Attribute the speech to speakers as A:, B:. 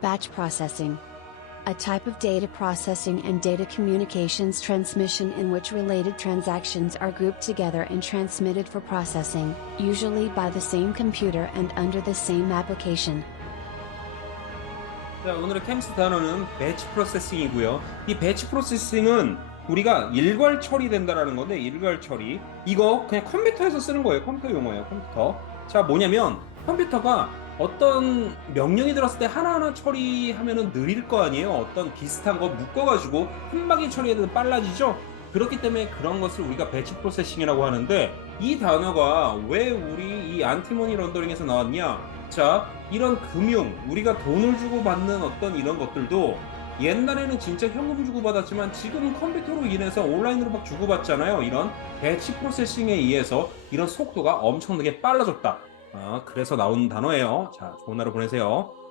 A: Batch processing. A type of data processing and data communications transmission in which related transactions are grouped together and transmitted for processing, usually by the same computer and under the same application.
B: 자, 오늘의 캠스 단어는 배치 프로세싱이고요. 이 배치 프로세싱은 우리가 일괄 처리된다라는 건데 일괄 처리 이거 그냥 컴퓨터에서 쓰는 거예요. 컴퓨터 용어예요. 컴퓨터. 자, 뭐냐면 컴퓨터가 어떤 명령이 들었을 때 하나하나 처리하면은 느릴 거 아니에요. 어떤 비슷한 거 묶어가지고 한 방에 처리해도 빨라지죠. 그렇기 때문에 그런 것을 우리가 배치 프로세싱이라고 하는데 이 단어가 왜 우리 이 안티머니 런더링에서 나왔냐? 자, 이런 금융, 우리가 돈을 주고 받는 어떤 이런 것들도 옛날에는 진짜 현금 주고 받았지만 지금은 컴퓨터로 인해서 온라인으로 막 주고 받잖아요. 이런 배치 프로세싱에 의해서 이런 속도가 엄청나게 빨라졌다. 아, 그래서 나온 단어예요. 자, 좋은 하루 보내세요.